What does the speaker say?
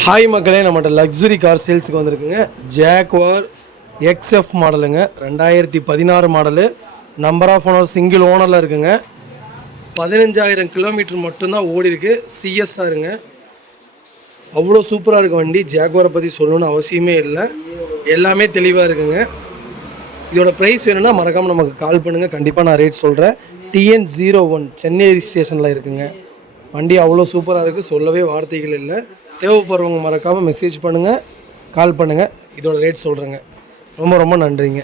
Hi மக்களே, நம்மகிட்ட luxury car சேல்ஸுக்கு வந்திருக்குங்க. ஜாக்வார் XF மாடலுங்க, 2016 model. Number of owner single ஓனரில் இருக்குங்க. 15,000 கிலோமீட்டர் மட்டும்தான் ஓடி இருக்கு. சிஎஸ்ஆருங்க. அவ்வளோ சூப்பராக இருக்குது வண்டி. ஜாக்வாரை பற்றி சொல்லணும்னு அவசியமே இல்லை, எல்லாமே தெளிவாக இருக்குங்க. இதோட ப்ரைஸ் வேணும்னா மறக்காமல் நமக்கு கால் பண்ணுங்கள், கண்டிப்பாக நான் ரேட் சொல்கிறேன். TN01 சென்னை ஸ்டேஷனில் இருக்குங்க. வண்டி அவ்வளோ சூப்பராக இருக்குது, சொல்லவே வார்த்தைகள் இல்லை. தேவைப்படுறவங்க மறக்காமல் மெசேஜ் பண்ணுங்கள், கால் பண்ணுங்கள். இதோட ரேட் சொல்கிறேங்க. ரொம்ப ரொம்ப நன்றிங்க.